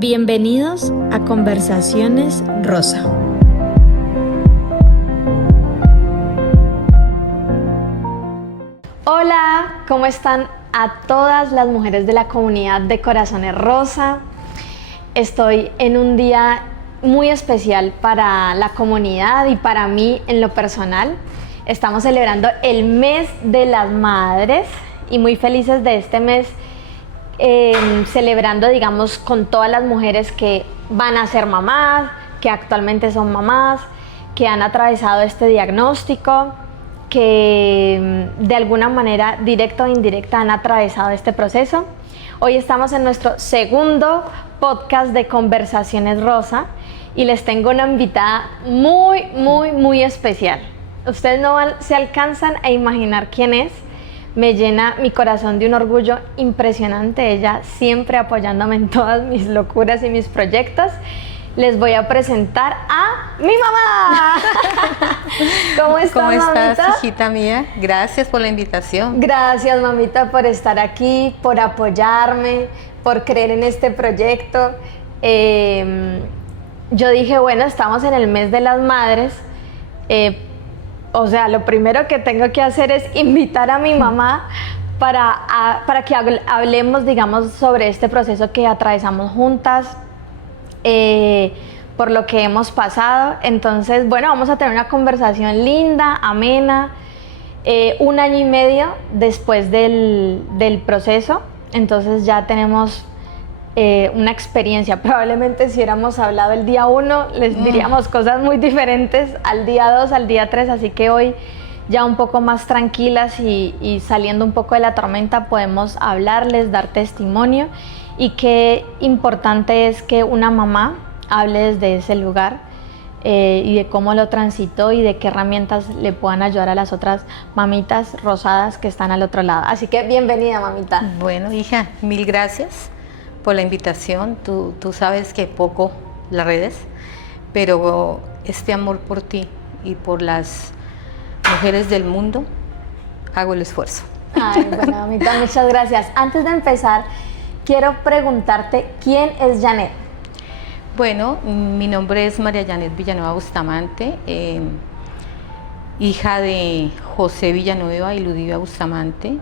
Bienvenidos a Conversaciones Rosa. Hola, ¿cómo están a todas las mujeres de la comunidad de Corazones Rosa? Estoy en un día muy especial para la comunidad y para mí en lo personal. Estamos celebrando el mes de las madres y muy felices de este mes, celebrando, digamos, con todas las mujeres que van a ser mamás, que actualmente son mamás, que han atravesado este diagnóstico, que de alguna manera directa o indirecta han atravesado este proceso. Hoy estamos en nuestro segundo podcast de Conversaciones Rosa y les tengo una invitada muy especial. Ustedes no se alcanzan a imaginar quién es. Me llena mi corazón de un orgullo impresionante, ella siempre apoyándome en todas mis locuras y mis proyectos. Les voy a presentar a mi mamá. ¿Cómo estás, ¿Cómo estás, mamita? hijita mía? Gracias por la invitación. Gracias, mamita, por estar aquí, por apoyarme, por creer en este proyecto. Yo dije, bueno, estamos en el mes de las madres. O sea, lo primero que tengo que hacer es invitar a mi mamá para que hablemos, digamos, sobre este proceso que atravesamos juntas, por lo que hemos pasado. Entonces, bueno, vamos a tener una conversación linda, amena, 1 año y medio después del proceso. Entonces ya tenemos una experiencia. Probablemente si hubiéramos hablado el día 1 les diríamos cosas muy diferentes al día 2, al día 3, así que hoy ya un poco más tranquilas y saliendo un poco de la tormenta podemos hablarles, dar testimonio, y qué importante es que una mamá hable desde ese lugar y de cómo lo transitó y de qué herramientas le puedan ayudar a las otras mamitas rosadas que están al otro lado. Así que bienvenida, mamita. Bueno, hija, mil gracias por la invitación. Tú sabes que poco las redes, pero este amor por ti y por las mujeres del mundo, hago el esfuerzo. Ay, bueno, mamita, muchas gracias. Antes de empezar, quiero preguntarte, ¿quién es Janet? Bueno, mi nombre es María Janet Villanueva Bustamante, hija de José Villanueva y Ludivia Bustamante.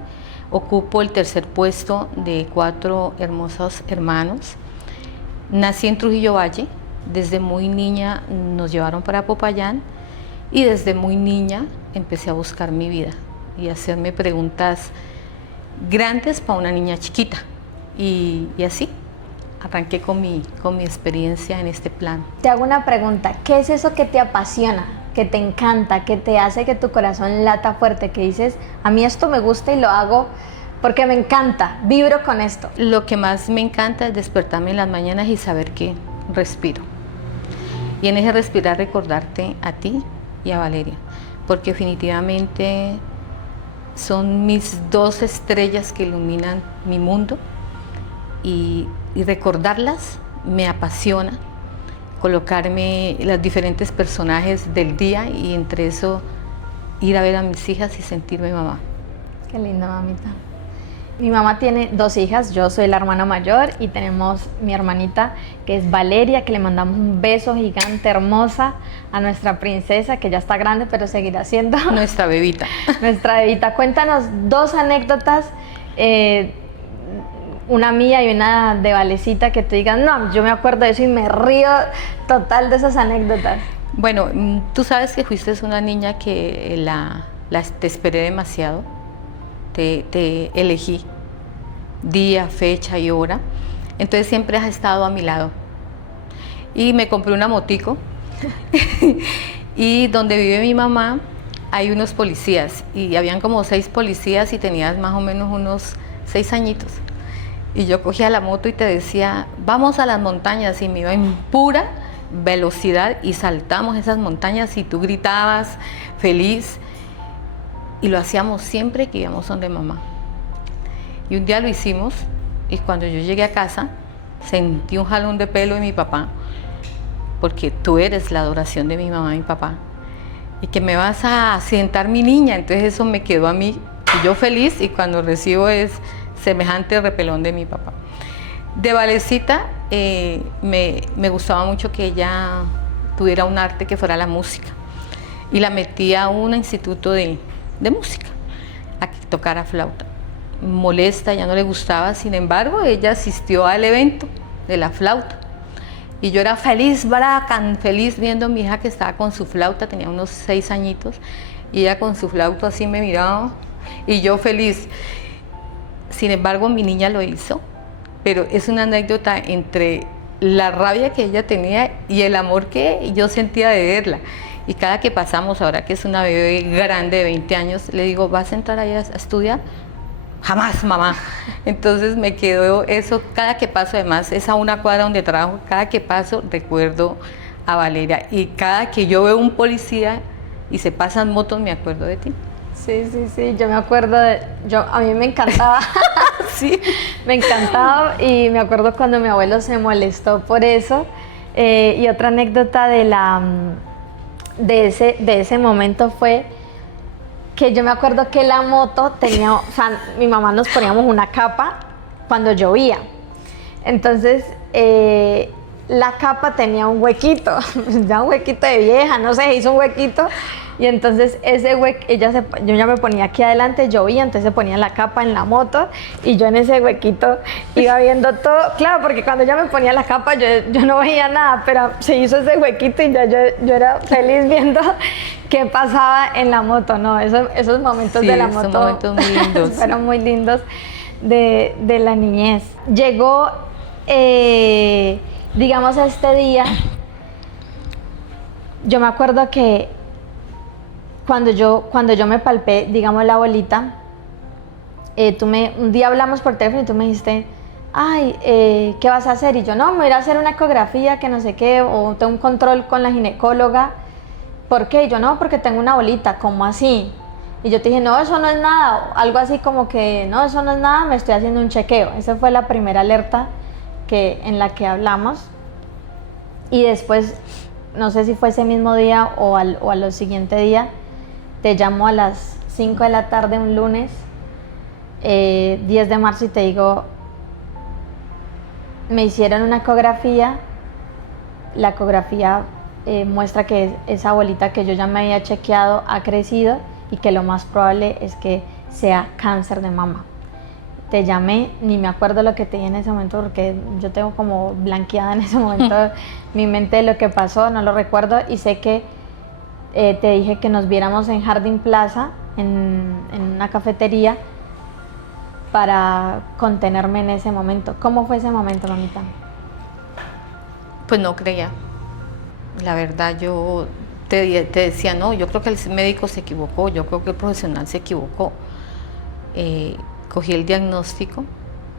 Ocupo el tercer puesto de 4 hermosos hermanos. Nací en Trujillo Valle. Desde muy niña nos llevaron para Popayán y desde muy niña empecé a buscar mi vida y a hacerme preguntas grandes para una niña chiquita. Y así arranqué con mi experiencia en este plan. Te hago una pregunta, ¿qué es eso que te apasiona, que te encanta, que te hace que tu corazón lata fuerte, que dices, a mí esto me gusta y lo hago porque me encanta, vibro con esto? Lo que más me encanta es despertarme en las mañanas y saber que respiro. Y en ese respirar recordarte a ti y a Valeria, porque definitivamente son mis 2 estrellas que iluminan mi mundo. Y recordarlas me apasiona, colocarme los diferentes personajes del día y entre eso ir a ver a mis hijas y sentirme mamá. Qué linda, mamita. Mi mamá tiene 2 hijas, yo soy la hermana mayor y tenemos mi hermanita que es Valeria, que le mandamos un beso gigante, hermosa, a nuestra princesa que ya está grande pero seguirá siendo nuestra bebita. Nuestra bebita. Cuéntanos 2 anécdotas, una mía y una de Valecita, que tú digas, no, yo me acuerdo de eso y me río total de esas anécdotas. Bueno, tú sabes que fuiste una niña que te esperé demasiado, te elegí día, fecha y hora, entonces siempre has estado a mi lado. Y me compré una motico y donde vive mi mamá hay unos policías y habían como 6 policías y tenías más o menos unos 6 añitos. Y yo cogía la moto y te decía, vamos a las montañas, y me iba en pura velocidad y saltamos esas montañas y tú gritabas feliz. Y lo hacíamos siempre que íbamos donde mamá. Y un día lo hicimos y cuando yo llegué a casa sentí un jalón de pelo de mi papá, porque tú eres la adoración de mi mamá y mi papá. Y que me vas a sentar mi niña, entonces eso me quedó a mí. Y yo feliz, y cuando recibo es semejante repelón de mi papá. De Valecita, me gustaba mucho que ella tuviera un arte que fuera la música. Y la metí a un instituto de música, a que tocara flauta. Molesta, ya no le gustaba, sin embargo, ella asistió al evento de la flauta. Y yo era feliz, tan feliz viendo a mi hija que estaba con su flauta, tenía unos 6 añitos, y ella con su flauta así me miraba, y yo feliz. Sin embargo, mi niña lo hizo, pero es una anécdota entre la rabia que ella tenía y el amor que yo sentía de verla. Y cada que pasamos, ahora que es una bebé grande de 20 años, le digo, ¿vas a entrar ahí a estudiar? Jamás, mamá. Entonces me quedó eso, cada que paso, además es a una cuadra donde trabajo, cada que paso recuerdo a Valeria. Y cada que yo veo un policía y se pasan motos, me acuerdo de ti. Sí, yo me acuerdo a mí me encantaba, Sí. me encantaba, y me acuerdo cuando mi abuelo se molestó por eso. Y otra anécdota de ese momento fue que yo me acuerdo que la moto tenía, o sea, mi mamá nos poníamos una capa cuando llovía. Entonces, la capa tenía un huequito, ya un huequito de vieja, no sé, hizo un huequito. Y entonces ese yo ya me ponía aquí adelante, llovía, entonces se ponía la capa en la moto y yo en ese huequito iba viendo todo. Claro, porque cuando ya me ponía la capa yo no veía nada, pero se hizo ese huequito y ya yo era feliz viendo qué pasaba en la moto, ¿no? Esos momentos de la moto son momentos muy lindos. fueron muy lindos de la niñez. Llegó, digamos, este día, yo me acuerdo que cuando yo me palpé, digamos, la bolita, un día hablamos por teléfono y tú me dijiste, ay, ¿qué vas a hacer? Y yo, no, me voy a ir a hacer una ecografía, que no sé qué, o tengo un control con la ginecóloga. ¿Por qué? Y yo, no, porque tengo una bolita. ¿Cómo así? Y yo te dije, no, eso no es nada, algo así como que, no, eso no es nada, me estoy haciendo un chequeo. Esa fue la primera alerta en la que hablamos. Y después, no sé si fue ese mismo día o al siguiente día, te llamo a las 5 de la tarde un lunes, 10 de marzo, y te digo, me hicieron una ecografía. La ecografía muestra que esa bolita que yo ya me había chequeado ha crecido y que lo más probable es que sea cáncer de mama. Te llamé, ni me acuerdo lo que te dije en ese momento porque yo tengo como blanqueada en ese momento mi mente de lo que pasó, no lo recuerdo, y sé que te dije que nos viéramos en Jardín Plaza, en una cafetería, para contenerme en ese momento. ¿Cómo fue ese momento, mamita? Pues no creía. La verdad, yo te decía, no, yo creo que el médico se equivocó, yo creo que el profesional se equivocó. Cogí el diagnóstico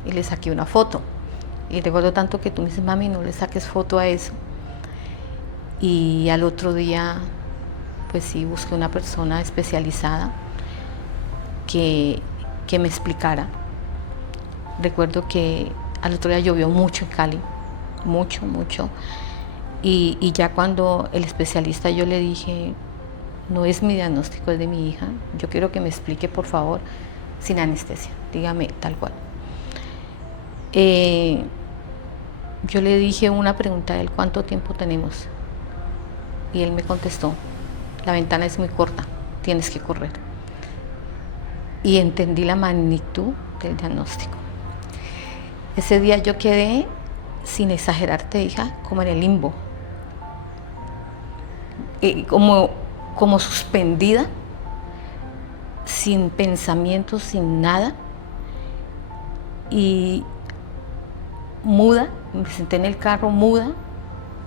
y le saqué una foto. Y recuerdo tanto que tú me dices, mami, no le saques foto a eso. Y al otro día, pues sí, busqué una persona especializada que me explicara. Recuerdo que al otro día llovió mucho en Cali, mucho. Y ya cuando el especialista, yo le dije, no es mi diagnóstico, es de mi hija, yo quiero que me explique, por favor, sin anestesia, dígame tal cual. Yo le dije una pregunta a él, ¿cuánto tiempo tenemos? Y él me contestó, la ventana es muy corta, tienes que correr. Y entendí la magnitud del diagnóstico. Ese día yo quedé, sin exagerarte, hija, como en el limbo, como suspendida, sin pensamientos, sin nada, y muda. Me senté en el carro muda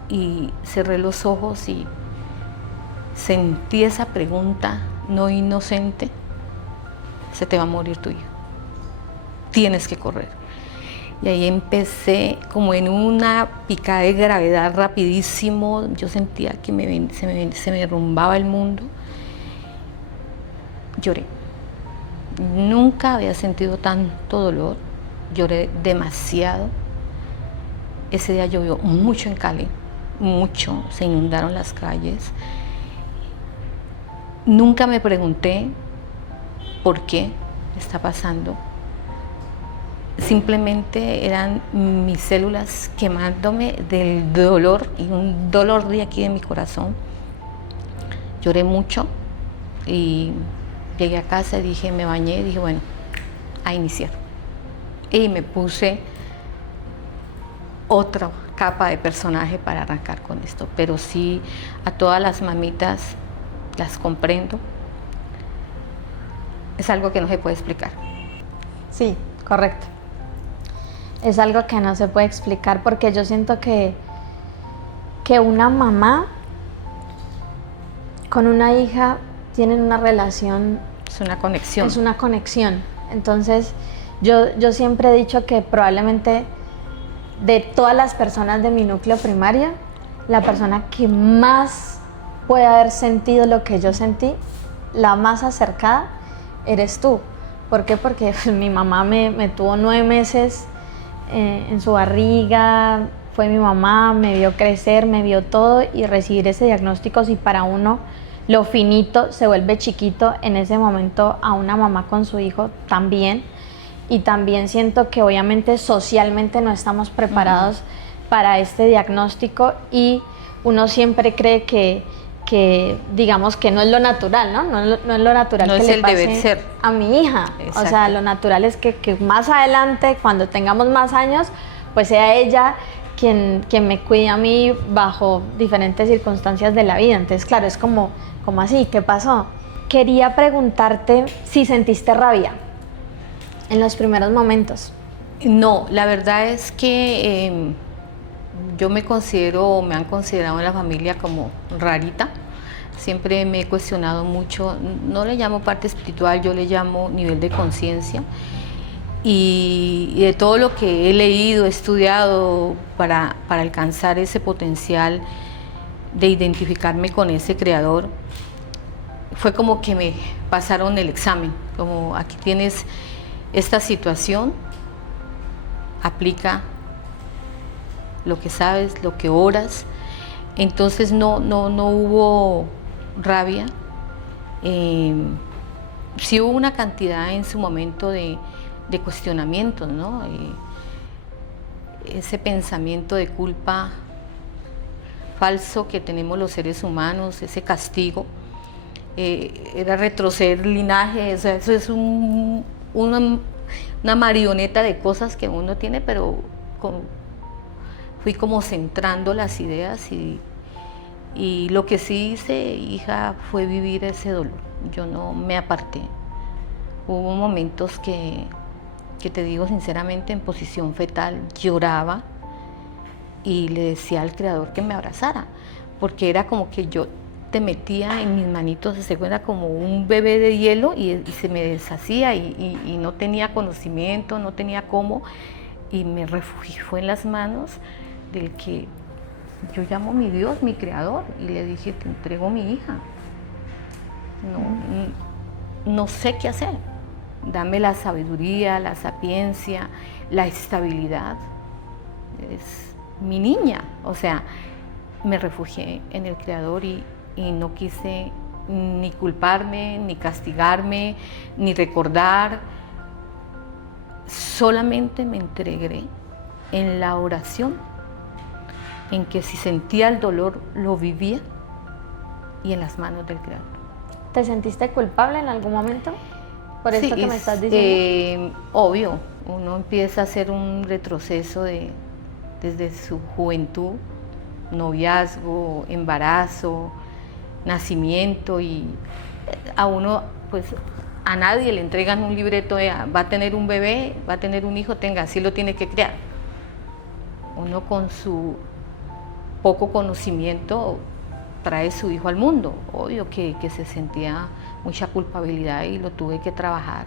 y cerré los ojos y sentí esa pregunta no inocente: se te va a morir tu hija, tienes que correr. Y ahí empecé como en una picada de gravedad rapidísimo. Yo sentía que se me derrumbaba el mundo. Lloré. Nunca había sentido tanto dolor. Lloré demasiado. Ese día llovió mucho en Cali, mucho. Se inundaron las calles. Nunca me pregunté por qué está pasando. simplemente eran mis células quemándome del dolor, y un dolor de aquí de mi corazón. Lloré mucho y llegué a casa y dije, me bañé y dije, bueno, a iniciar. Y me puse otra capa de personaje para arrancar con esto. Pero sí, a todas las mamitas las comprendo. Es algo que no se puede explicar. Sí, correcto. Es algo que no se puede explicar porque yo siento que una mamá con una hija tienen una relación. Es una conexión. Es una conexión. Entonces, yo siempre he dicho que probablemente de todas las personas de mi núcleo primaria, la persona que más puede haber sentido lo que yo sentí, la más acercada, eres tú. ¿Por qué? Porque mi mamá me tuvo 9 meses en su barriga, fue mi mamá, me vio crecer, me vio todo, y recibir ese diagnóstico, si para uno lo finito se vuelve chiquito, en ese momento a una mamá con su hijo también. Y también siento que obviamente socialmente no estamos preparados para este diagnóstico, y uno siempre cree que digamos que no es lo natural, ¿no? No es lo natural no que es le el pase deber ser a mi hija. Exacto. O sea, lo natural es que más adelante, cuando tengamos más años, pues sea ella quien me cuide a mí bajo diferentes circunstancias de la vida. Entonces, claro, es como así, ¿qué pasó? Quería preguntarte si sentiste rabia en los primeros momentos. No, la verdad es que yo me han considerado en la familia como rarita. Siempre me he cuestionado mucho, no le llamo parte espiritual, yo le llamo nivel de conciencia. Y de todo lo que he leído, he estudiado para alcanzar ese potencial de identificarme con ese creador, fue como que me pasaron el examen, como aquí tienes esta situación, aplica lo que sabes, lo que oras. Entonces no hubo rabia. Sí hubo una cantidad en su momento de cuestionamientos, ¿no? Ese pensamiento de culpa falso que tenemos los seres humanos, ese castigo, era retroceder linaje, o sea, eso es una marioneta de cosas que uno tiene, pero fui como centrando las ideas, y lo que sí hice, hija, fue vivir ese dolor. Yo no me aparté. Hubo momentos que te digo sinceramente, en posición fetal, lloraba y le decía al Creador que me abrazara, porque era como que yo te metía en mis manitos, se cuenta como un bebé de hielo, y se me deshacía, y no tenía conocimiento, no tenía cómo, y me refugié en las manos del que yo llamo mi Dios, mi Creador, y le dije, te entrego mi hija. No sé qué hacer. Dame la sabiduría, la sapiencia, la estabilidad. Es mi niña. O sea, me refugié en el Creador, y no quise ni culparme, ni castigarme, ni recordar. Solamente me entregué en la oración, en que si sentía el dolor, lo vivía, y en las manos del Creador. ¿Te sentiste culpable en algún momento por esto que me estás diciendo? Obvio, uno empieza a hacer un retroceso desde su juventud, noviazgo, embarazo, nacimiento, y a uno, pues a nadie le entregan un libreto de va a tener un bebé, va a tener un hijo, tenga, así lo tiene que criar. Uno con su poco conocimiento trae su hijo al mundo. Obvio que se sentía mucha culpabilidad, y lo tuve que trabajar.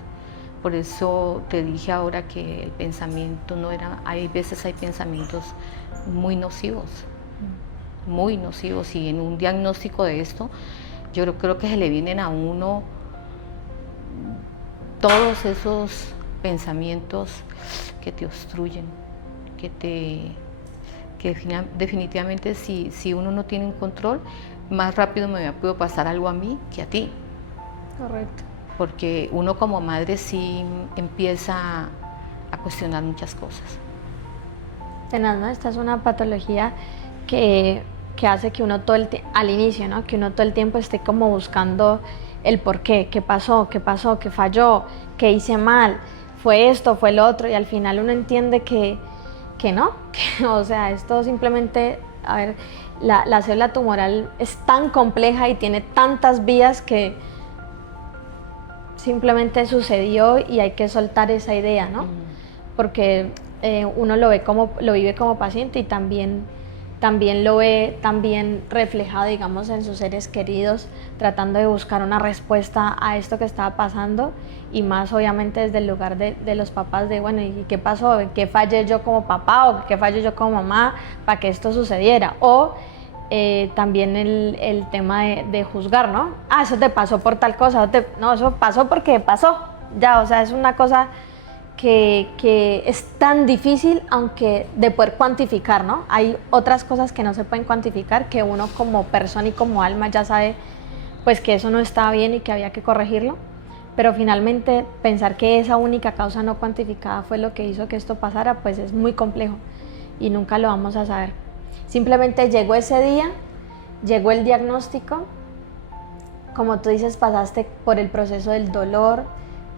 Por eso te dije ahora que el pensamiento no era, hay veces hay pensamientos muy nocivos, y en un diagnóstico de esto, yo creo que se le vienen a uno todos esos pensamientos que te obstruyen, que definitivamente si uno no tiene un control, más rápido me puede pasar algo a mí que a ti. Correcto. Porque uno como madre sí empieza a cuestionar muchas cosas. Tenaz, ¿no? Esta es una patología que hace que uno al inicio, ¿no? Que uno todo el tiempo esté como buscando el por qué, qué pasó, qué falló, qué hice mal, fue esto, fue lo otro, y al final uno entiende que no, que, o sea, esto simplemente, a ver, la célula tumoral es tan compleja y tiene tantas vías que simplemente sucedió y hay que soltar esa idea, ¿no? Porque uno lo vive como paciente y también lo ve también reflejado, digamos, en sus seres queridos, tratando de buscar una respuesta a esto que estaba pasando, y más obviamente desde el lugar de los papás, de bueno, ¿y qué pasó? ¿Qué fallé yo como papá o qué fallé yo como mamá para que esto sucediera? O también el tema de juzgar, ¿no? Ah, eso te pasó por tal cosa, no, eso pasó porque pasó, ya, o sea, es una cosa que es tan difícil, aunque de poder cuantificar, ¿no? Hay otras cosas que no se pueden cuantificar, que uno como persona y como alma ya sabe pues que eso no estaba bien y que había que corregirlo, pero finalmente pensar que esa única causa no cuantificada fue lo que hizo que esto pasara, pues es muy complejo y nunca lo vamos a saber. Simplemente llegó ese día, llegó el diagnóstico, como tú dices, pasaste por el proceso del dolor,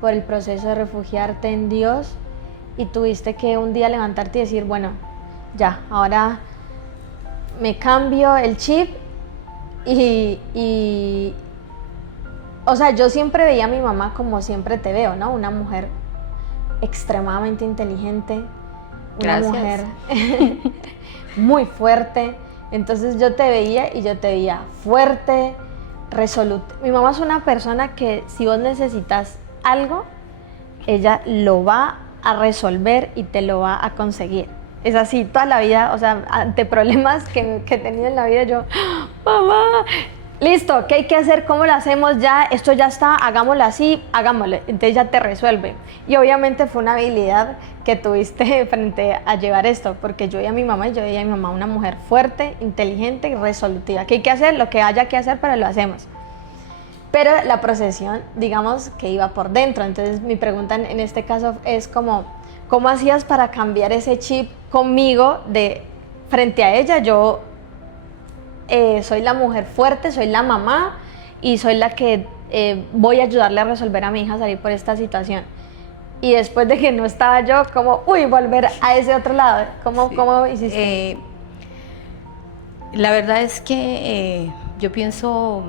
por el proceso de refugiarte en Dios, y tuviste que un día levantarte y decir, bueno, ya, ahora me cambio el chip y o sea, yo siempre veía a mi mamá como siempre te veo, ¿no? Una mujer extremadamente inteligente, una Gracias. mujer muy fuerte. Entonces yo te veía y yo te veía fuerte, resoluta. Mi mamá es una persona que si vos necesitas algo, ella lo va a resolver y te lo va a conseguir. Es así toda la vida, o sea, ante problemas que he tenido en la vida, yo, mamá, listo, ¿qué hay que hacer? ¿Cómo lo hacemos? Ya, esto ya está, hagámoslo así, hagámoslo. Entonces ya te resuelve. Y obviamente fue una habilidad que tuviste frente a llevar esto, porque yo veía a mi mamá una mujer fuerte, inteligente y resolutiva. ¿Qué hay que hacer? Lo que haya que hacer, pero lo hacemos. Pero la procesión, digamos, que iba por dentro. Entonces mi pregunta en este caso es como, ¿cómo hacías para cambiar ese chip conmigo de frente a ella? Yo soy la mujer fuerte, soy la mamá y soy la que voy a ayudarle a resolver a mi hija a salir por esta situación. Y después de que no estaba yo, como, volver a ese otro lado. ¿Cómo hiciste? La verdad es que yo pienso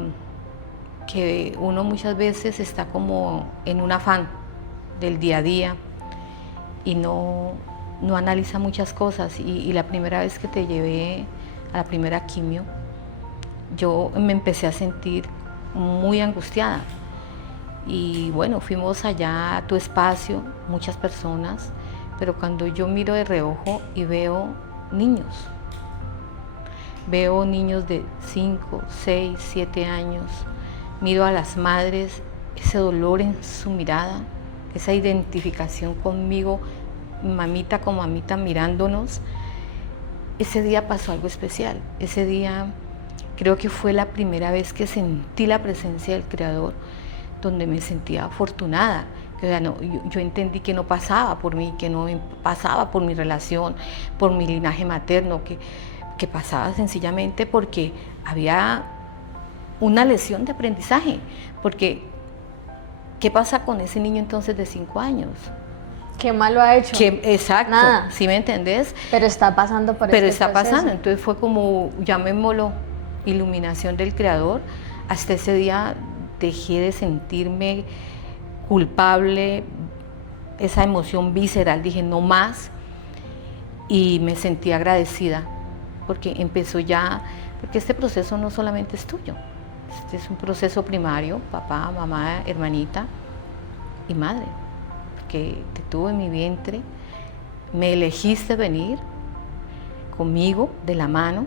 que uno muchas veces está como en un afán del día a día y no analiza muchas cosas. Y la primera vez que te llevé a la primera quimio, yo me empecé a sentir muy angustiada. Y bueno, fuimos allá a tu espacio, muchas personas, pero cuando yo miro de reojo y veo niños de 5, 6, 7 años, miro a las madres, ese dolor en su mirada, esa identificación conmigo, mamita con mamita mirándonos. Ese día pasó algo especial. Ese día creo que fue la primera vez que sentí la presencia del Creador, donde me sentía afortunada. O sea, yo entendí que no pasaba por mí, que no pasaba por mi relación, por mi linaje materno, que pasaba sencillamente porque había una lesión de aprendizaje. Porque, ¿qué pasa con ese niño entonces de 5 años? ¿Qué malo ha hecho? Exacto, nada. ¿Sí me entendés? Pero está pasando por Pero este está proceso. pasando, entonces fue como, llamémoslo, iluminación del Creador. Hasta ese día dejé de sentirme culpable, esa emoción visceral, dije no más, y me sentí agradecida, porque empezó ya, porque este proceso no solamente es tuyo, este es un proceso primario, papá, mamá, hermanita y madre, porque te tuve en mi vientre, me elegiste venir conmigo de la mano.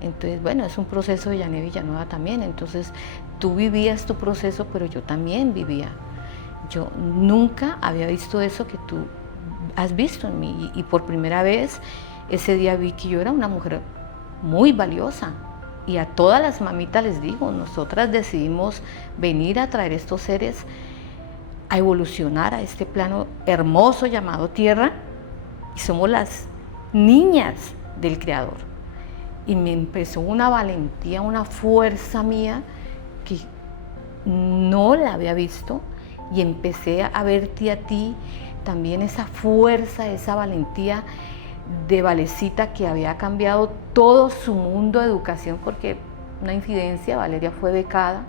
Entonces, bueno, es un proceso de Yané Villanueva también. Entonces, tú vivías tu proceso, pero yo también vivía. Yo nunca había visto eso que tú has visto en mí. Y por primera vez, ese día vi que yo era una mujer muy valiosa. Y a todas las mamitas les digo, nosotras decidimos venir a traer estos seres a evolucionar a este plano hermoso llamado Tierra, y somos las niñas del Creador. Y me empezó una valentía, una fuerza mía que no la había visto, y empecé a verte a ti también esa fuerza, esa valentía de Valecita, que había cambiado todo su mundo de educación, porque una infidencia, Valeria fue becada,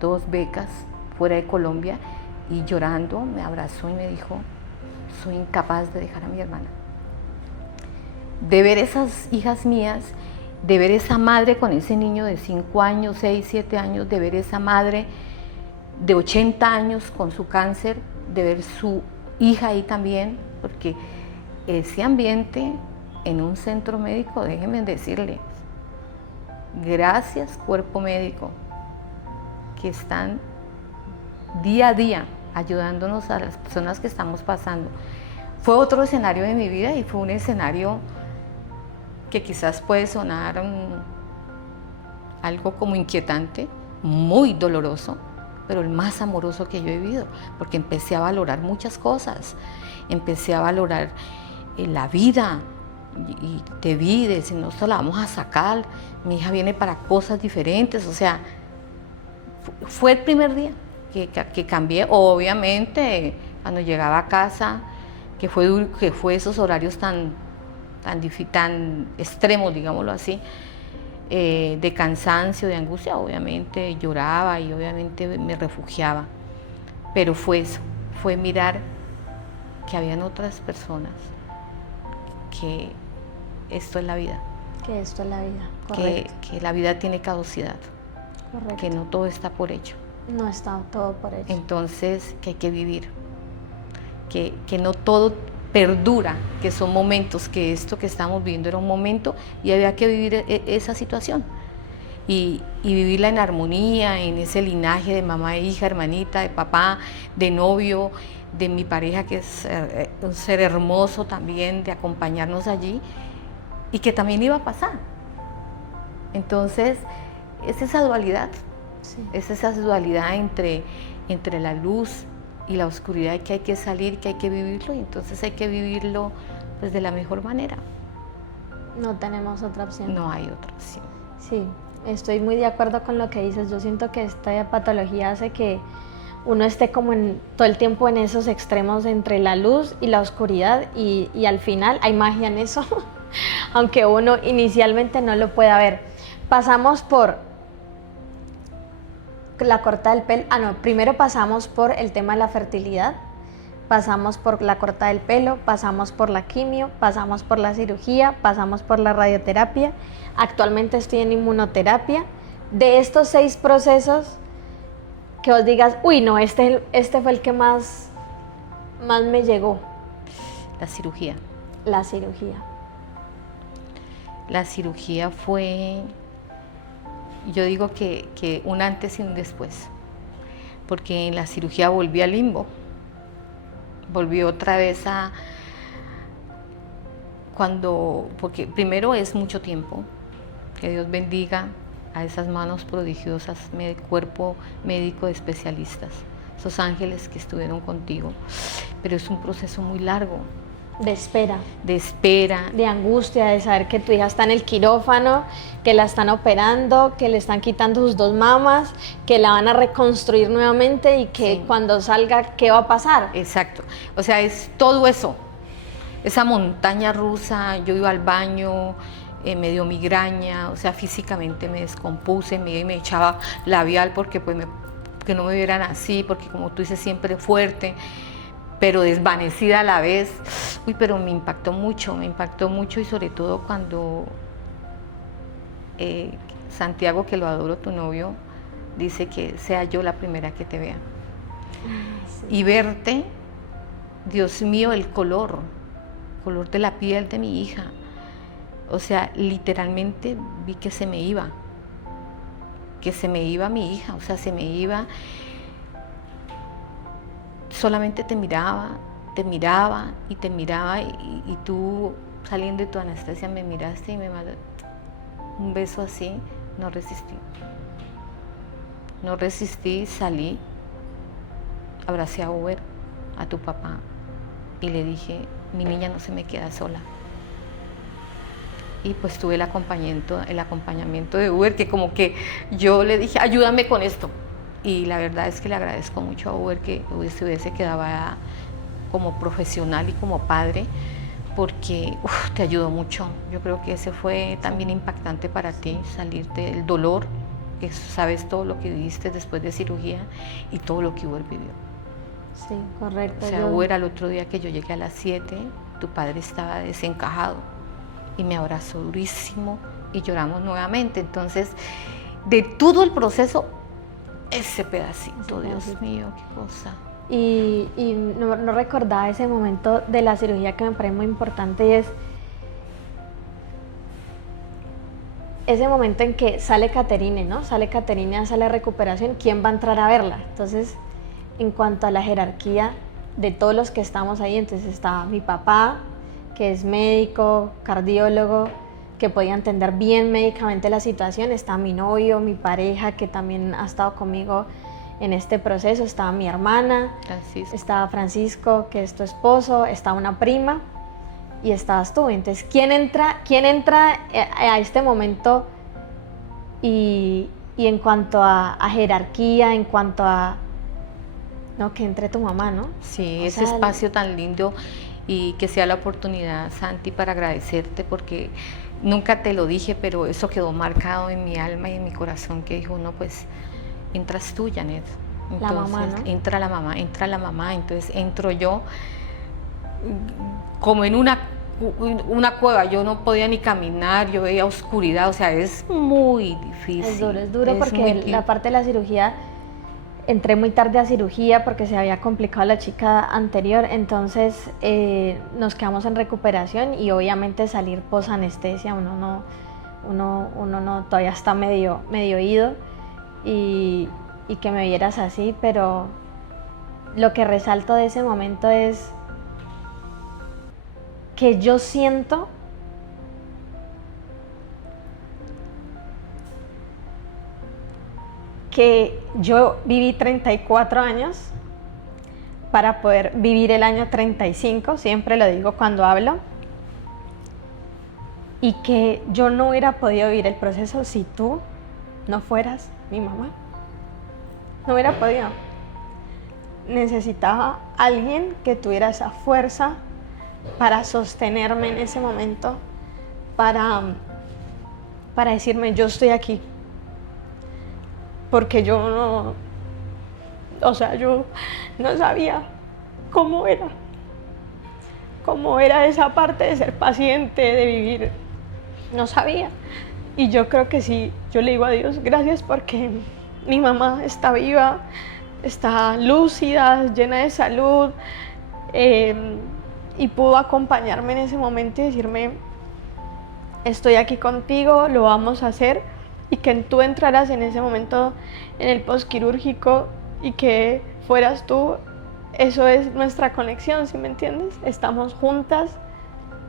2 becas fuera de Colombia, y llorando me abrazó y me dijo: soy incapaz de dejar a mi hermana. De ver esas hijas mías, de ver esa madre con ese niño de 5 años, 6, 7 años, de ver esa madre de 80 años con su cáncer, de ver su hija ahí también, porque ese ambiente en un centro médico, déjenme decirles, gracias cuerpo médico, que están día a día ayudándonos a las personas que estamos pasando. Fue otro escenario de mi vida, y fue un escenario que quizás puede sonar algo como inquietante, muy doloroso, pero el más amoroso que yo he vivido, porque empecé a valorar muchas cosas, empecé a valorar la vida, y te vi, decir, no se la vamos a sacar, mi hija viene para cosas diferentes, o sea, fue el primer día que cambié. Obviamente, cuando llegaba a casa, que fue esos horarios tan extremos, digámoslo así, de cansancio, de angustia, obviamente lloraba y obviamente me refugiaba. Pero fue eso, fue mirar que habían otras personas, que esto es la vida. Que esto es la vida, correcto. Que la vida tiene caducidad, Correcto. que no todo está por hecho. No está todo por hecho. Entonces, que hay que vivir, que no todo perdura, que son momentos, que esto que estamos viviendo era un momento y había que vivir esa situación y vivirla en armonía, en ese linaje de mamá e hija, hermanita, de papá, de novio, de mi pareja, que es un ser hermoso también, de acompañarnos allí, y que también iba a pasar. Entonces, es esa dualidad, Sí. es esa dualidad entre la luz y la oscuridad, que hay que salir, que hay que vivirlo, y entonces hay que vivirlo pues de la mejor manera. No tenemos otra opción. No hay otra opción. Sí, estoy muy de acuerdo con lo que dices. Yo siento que esta patología hace que uno esté como todo el tiempo en esos extremos entre la luz y la oscuridad, y al final hay magia en eso, aunque uno inicialmente no lo pueda ver. Pasamos por la corta del pelo, primero pasamos por el tema de la fertilidad, pasamos por la corta del pelo, pasamos por la quimio, pasamos por la cirugía, pasamos por la radioterapia, actualmente estoy en inmunoterapia. De estos 6 procesos, que os digas, uy, no, este fue el que más me llegó. La cirugía. La cirugía. La cirugía fue, yo digo que un antes y un después, porque en la cirugía volví al limbo, volví otra vez porque primero es mucho tiempo, que Dios bendiga a esas manos prodigiosas, cuerpo médico de especialistas, esos ángeles que estuvieron contigo, pero es un proceso muy largo. De espera. De espera. De angustia, de saber que tu hija está en el quirófano, que la están operando, que le están quitando sus 2 mamas, que la van a reconstruir nuevamente, y que sí, cuando salga, ¿qué va a pasar? Exacto. O sea, es todo eso. Esa montaña rusa, yo iba al baño, me dio migraña, o sea, físicamente me descompuse, me echaba labial porque pues que no me vieran así, porque como tú dices, siempre fuerte, pero desvanecida a la vez. Uy, pero me impactó mucho, y sobre todo cuando Santiago, que lo adoro, tu novio, dice que sea yo la primera que te vea. Sí. Y verte, Dios mío, el color de la piel de mi hija, o sea, literalmente vi que se me iba mi hija, o sea, se me iba. Solamente te miraba y tú, saliendo de tu anestesia, me miraste y me mandaste un beso así. No resistí, salí, abracé a Uber, a tu papá, y le dije, mi niña no se me queda sola. Y pues tuve el acompañamiento de Uber, que como que yo le dije, ayúdame con esto. Y la verdad es que le agradezco mucho a Uber que se hubiese quedado como profesional y como padre, porque te ayudó mucho. Yo creo que ese fue también impactante para ti, salir del dolor, que sabes todo lo que viviste después de cirugía y todo lo que Uber vivió. Sí, correcto. O sea, Uber, al otro día que yo llegué a las 7, tu padre estaba desencajado y me abrazó durísimo y lloramos nuevamente. Entonces, de todo el proceso, ese pedacito, Dios mío, qué cosa. Y no recordaba ese momento de la cirugía que me parece muy importante, y es ese momento en que sale Caterine, ¿no? Sale Caterine a sala de recuperación, ¿quién va a entrar a verla? Entonces, en cuanto a la jerarquía de todos los que estamos ahí, entonces estaba mi papá, que es médico, cardiólogo, que podía entender bien médicamente la situación, está mi novio, mi pareja, que también ha estado conmigo en este proceso, estaba mi hermana, estaba Francisco, que es tu esposo, estaba una prima y estabas tú. Entonces, ¿quién entra a este momento? Y en cuanto a jerarquía, en cuanto a... No, que entre tu mamá, ¿no? Sí, ese espacio tan lindo, y que sea la oportunidad, Santi, para agradecerte, porque nunca te lo dije, pero eso quedó marcado en mi alma y en mi corazón, que dijo, no, pues entras tú, Janet. Entonces, la mamá, ¿no? entra la mamá, entonces entro yo como en una cueva, yo no podía ni caminar, yo veía oscuridad, o sea, es muy difícil. Es duro porque la parte de la cirugía, entré muy tarde a cirugía porque se había complicado la chica anterior, entonces nos quedamos en recuperación, y obviamente salir post anestesia, uno no todavía está medio ido, y que me vieras así, pero lo que resalto de ese momento es que yo siento que yo viví 34 años para poder vivir el año 35, siempre lo digo cuando hablo, y que yo no hubiera podido vivir el proceso si tú no fueras mi mamá. No hubiera podido. Necesitaba alguien que tuviera esa fuerza para sostenerme en ese momento, para decirme, yo estoy aquí. Porque yo no sabía cómo era esa parte de ser paciente, de vivir, no sabía. Y yo creo que sí, yo le digo a Dios, gracias, porque mi mamá está viva, está lúcida, llena de salud, y pudo acompañarme en ese momento y decirme, estoy aquí contigo, lo vamos a hacer, y que tú entraras en ese momento en el postquirúrgico y que fueras tú. Eso es nuestra conexión, ¿sí me entiendes? Estamos juntas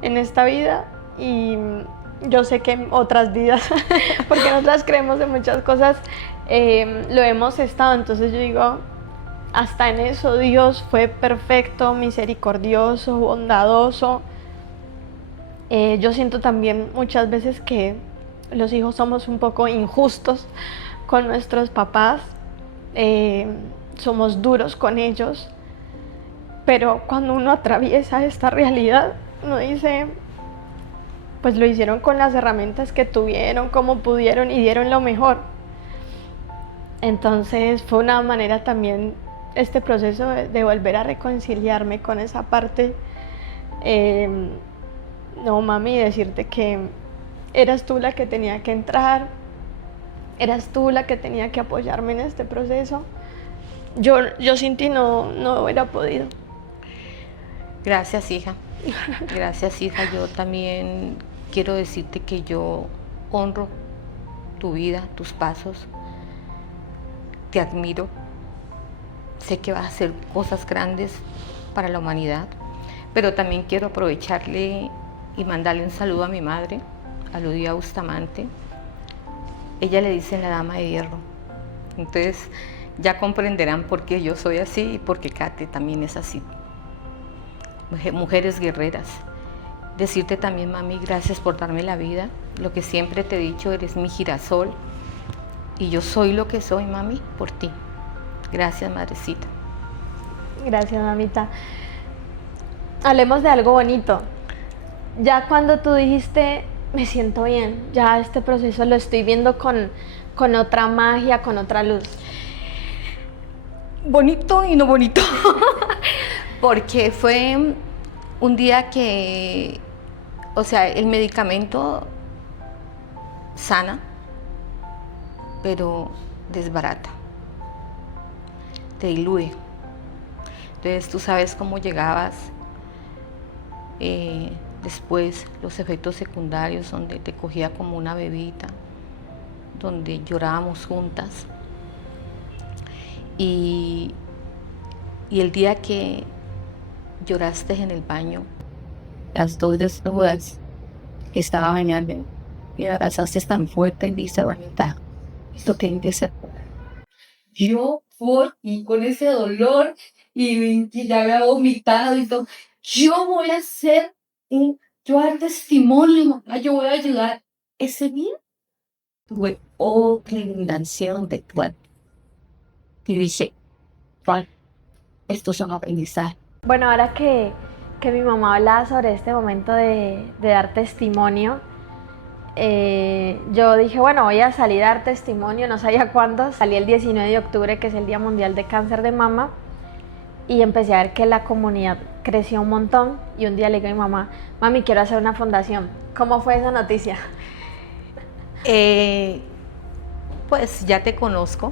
en esta vida, y yo sé que en otras vidas, porque nosotras creemos en muchas cosas, lo hemos estado. Entonces yo digo, hasta en eso Dios fue perfecto, misericordioso, bondadoso. Yo siento también muchas veces que los hijos somos un poco injustos con nuestros papás, somos duros con ellos, pero cuando uno atraviesa esta realidad, uno dice, pues lo hicieron con las herramientas que tuvieron, como pudieron, y dieron lo mejor. Entonces fue una manera también, este proceso, de volver a reconciliarme con esa parte. No, mami, decirte que eras tú la que tenía que entrar, eras tú la que tenía que apoyarme en este proceso. Yo sin ti no hubiera podido. Gracias, hija. Gracias, hija. Yo también quiero decirte que yo honro tu vida, tus pasos. Te admiro. Sé que vas a hacer cosas grandes para la humanidad, pero también quiero aprovecharle y mandarle un saludo a mi madre, a Ludia Bustamante. Ella le dicen la dama de hierro. Entonces ya comprenderán por qué yo soy así y por qué Kate también es así. mujeres guerreras. Decirte también, mami, gracias por darme la vida. Lo que siempre te he dicho, eres mi girasol. Y yo soy lo que soy, mami, por ti. Gracias, madrecita. Gracias, mamita. Hablemos de algo bonito. Ya cuando tú dijiste, me siento bien, ya este proceso lo estoy viendo con otra magia, con otra luz. Bonito y no bonito. Porque fue un día que, o sea, el medicamento sana, pero desbarata, te diluye. Entonces tú sabes cómo llegabas, después los efectos secundarios, donde te cogía como una bebita, donde llorábamos juntas. Y el día que lloraste en el baño, las dos desnudas que estaba bañando, y la abrazaste tan fuerte y dice, bonita, esto tiene que ser. Yo voy y con ese dolor y ya había vomitado y todo, yo voy a hacer yo voy a dar testimonio, mamá, yo voy a ayudar. Ese día tuve otra inundación de cuerpo. Y dije, bueno, esto es un aprendizaje. Bueno, ahora que mi mamá hablaba sobre este momento de dar testimonio, yo dije, bueno, voy a salir a dar testimonio, no sabía cuándo. Salí el 19 de octubre, que es el Día Mundial de Cáncer de Mama, y empecé a ver que la comunidad creció un montón. Y un día le dije a mi mamá, mami, quiero hacer una fundación. ¿Cómo fue esa noticia? Pues ya te conozco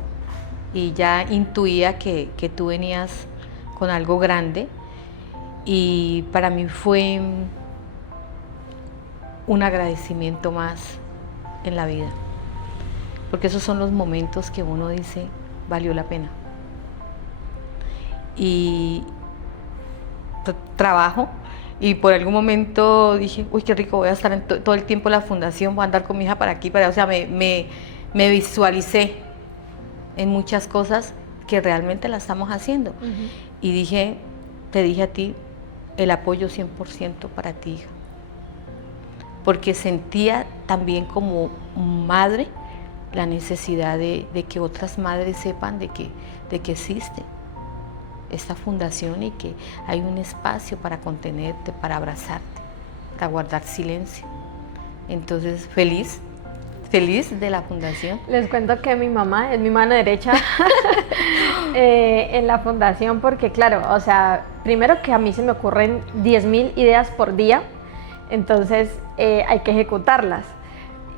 y ya intuía que tú venías con algo grande, y para mí fue un agradecimiento más en la vida, porque esos son los momentos que uno dice, valió la pena. Y trabajo, y por algún momento dije, uy, qué rico, voy a estar todo el tiempo en la fundación, voy a andar con mi hija para aquí, para allá. O sea, me visualicé en muchas cosas que realmente la estamos haciendo. Y dije, te dije a ti, el apoyo 100% para ti, hija. Porque sentía también como madre la necesidad de que otras madres sepan de que existe esta fundación y que hay un espacio para contenerte, para abrazarte, para guardar silencio. Entonces, feliz de la fundación. Les cuento que mi mamá es mi mano derecha en la fundación, porque claro, o sea, primero que a mí se me ocurren 10.000 ideas por día, entonces hay que ejecutarlas.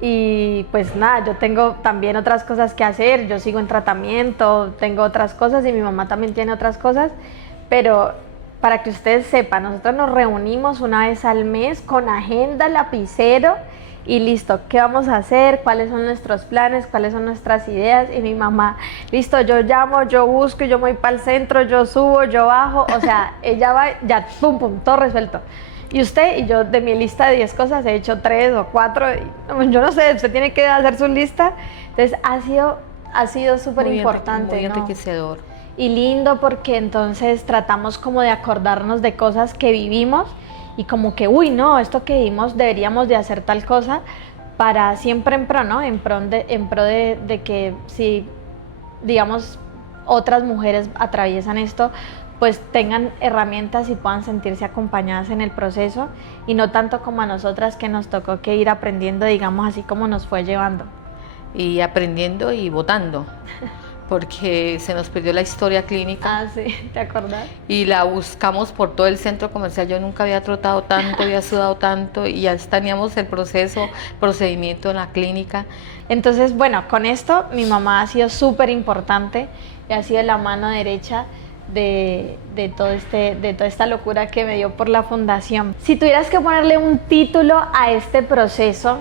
Y pues nada, yo tengo también otras cosas que hacer, yo sigo en tratamiento, tengo otras cosas y mi mamá también tiene otras cosas, pero para que ustedes sepan, nosotros nos reunimos una vez al mes con agenda, lapicero y listo, ¿qué vamos a hacer? ¿Cuáles son nuestros planes? ¿Cuáles son nuestras ideas? Y mi mamá, listo, yo llamo, yo busco, yo voy para el centro, yo subo, yo bajo, o sea, ella va, ya, pum, pum, todo resuelto. Y usted y yo, de mi lista de 10 cosas, he hecho 3 o 4, yo no sé, usted tiene que hacer su lista. Entonces ha sido súper importante, muy ¿no? enriquecedor. Y lindo, porque entonces tratamos como de acordarnos de cosas que vivimos y como que, uy, no, esto que vivimos deberíamos de hacer tal cosa, para siempre en pro, ¿no? En pro de que si, digamos, otras mujeres atraviesan esto, pues tengan herramientas y puedan sentirse acompañadas en el proceso, y no tanto como a nosotras, que nos tocó que ir aprendiendo, digamos, así como nos fue llevando. Y aprendiendo y votando, porque se nos perdió la historia clínica. Ah, sí, ¿te acordás? Y la buscamos por todo el centro comercial. Yo nunca había trotado tanto, había sudado tanto, y ya teníamos el procedimiento en la clínica. Entonces, bueno, con esto mi mamá ha sido súper importante y ha sido la mano derecha de toda esta locura que me dio por la fundación. Si tuvieras que ponerle un título a este proceso,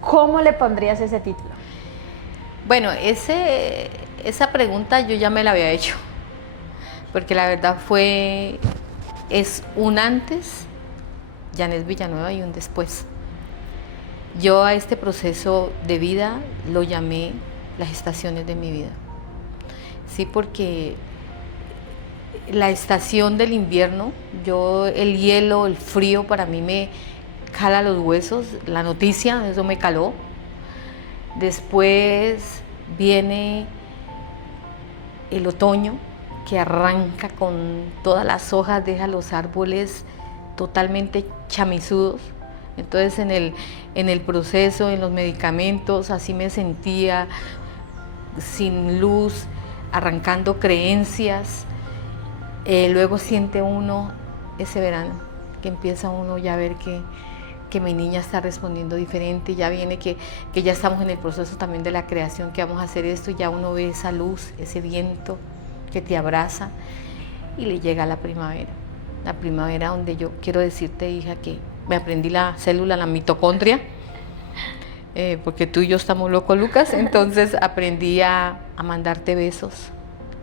¿cómo le pondrías ese título? Bueno, esa pregunta yo ya me la había hecho, porque la verdad es un antes, Janet Villanueva, y un después. Yo a este proceso de vida lo llamé las estaciones de mi vida. Sí, porque la estación del invierno, el hielo, el frío para mí me cala los huesos, la noticia, eso me caló. Después viene el otoño, que arranca con todas las hojas, deja los árboles totalmente chamizudos. Entonces en el proceso, en los medicamentos, así me sentía, sin luz, arrancando creencias. Luego siente uno ese verano, que empieza uno ya a ver que mi niña está respondiendo diferente, ya viene que ya estamos en el proceso también de la creación, que vamos a hacer esto, ya uno ve esa luz, ese viento que te abraza, y le llega la primavera donde yo quiero decirte, hija, que me aprendí la célula, la mitocondria, porque tú y yo estamos locos, Lucas, entonces aprendí a mandarte besos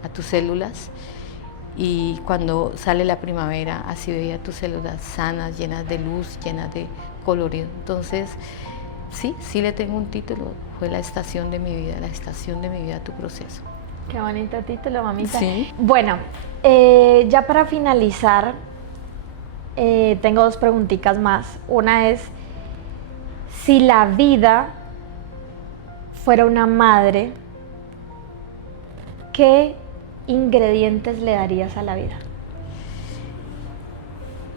a tus células, y cuando sale la primavera, así veía tus células sanas, llenas de luz, llenas de colorido. Entonces, sí le tengo un título, fue la estación de mi vida, tu proceso. Qué bonito título, mamita. Sí. Bueno, ya para finalizar, tengo dos preguntitas más. Una es, si la vida fuera una madre, ¿qué ingredientes le darías a la vida?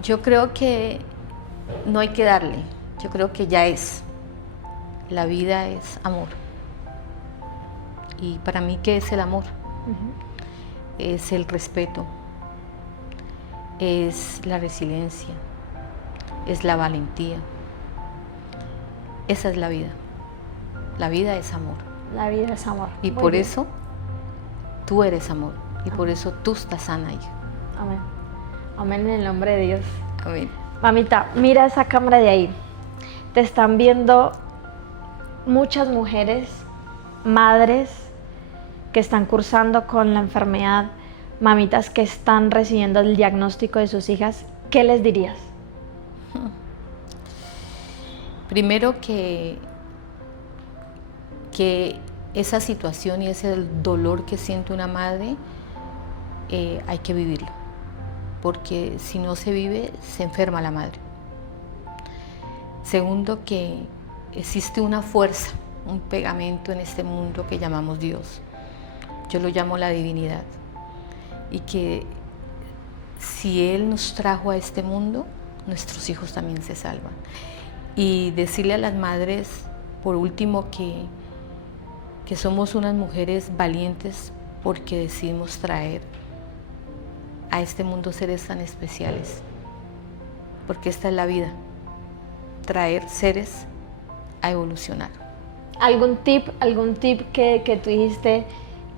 Yo creo que no hay que darle, yo creo que ya es. La vida es amor. Y para mí, ¿qué es el amor? Es el respeto, es la resiliencia, es la valentía. Esa es la vida. La vida es amor. La vida es amor. Y Muy por bien. eso tú eres amor. Y por eso tú estás sana, hija. Amén. Amén en el nombre de Dios. Amén. Mamita, mira esa cámara de ahí. Te están viendo muchas mujeres, madres que están cursando con la enfermedad, mamitas que están recibiendo el diagnóstico de sus hijas. ¿Qué les dirías? Primero que esa situación y ese dolor que siente una madre, hay que vivirlo, porque si no se vive, se enferma la madre. Segundo, que existe una fuerza, un pegamento en este mundo que llamamos Dios. Yo lo llamo la divinidad. Y que si Él nos trajo a este mundo, nuestros hijos también se salvan. Y decirle a las madres, por último, que somos unas mujeres valientes porque decidimos traer a este mundo seres tan especiales. Porque esta es la vida, traer seres a evolucionar. ¿Algún tip que tú dijiste,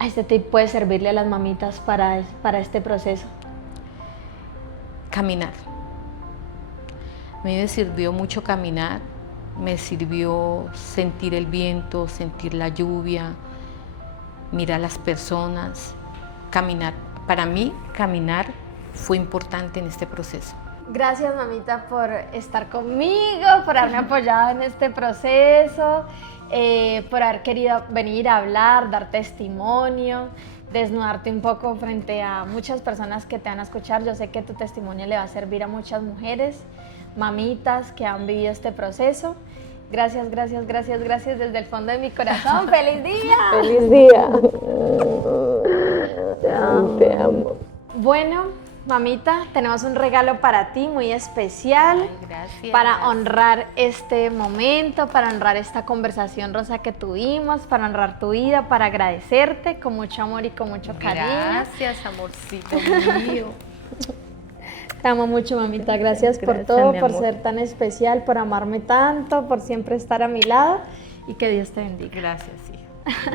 este tip puede servirle a las mamitas para este proceso? Caminar. A mí me sirvió mucho caminar, me sirvió sentir el viento, sentir la lluvia, mirar a las personas, caminar. Para mí, caminar fue importante en este proceso. Gracias, mamita, por estar conmigo, por haberme apoyado en este proceso, por haber querido venir a hablar, dar testimonio, desnudarte un poco frente a muchas personas que te van a escuchar. Yo sé que tu testimonio le va a servir a muchas mujeres, mamitas que han vivido este proceso. Gracias, gracias, gracias, gracias desde el fondo de mi corazón. ¡Feliz día! ¡Feliz día! Te amo. Bueno, mamita, tenemos un regalo para ti muy especial. Ay, gracias. Para honrar este momento, para honrar esta conversación, Rosa, que tuvimos, para honrar tu vida, para agradecerte con mucho amor y con mucho cariño. Gracias, amorcito mío. Te amo mucho, mamita. Gracias por Gracias, todo, mi por amor. ser tan especial, por amarme tanto, por siempre estar a mi lado y que Dios te bendiga. Gracias, hija.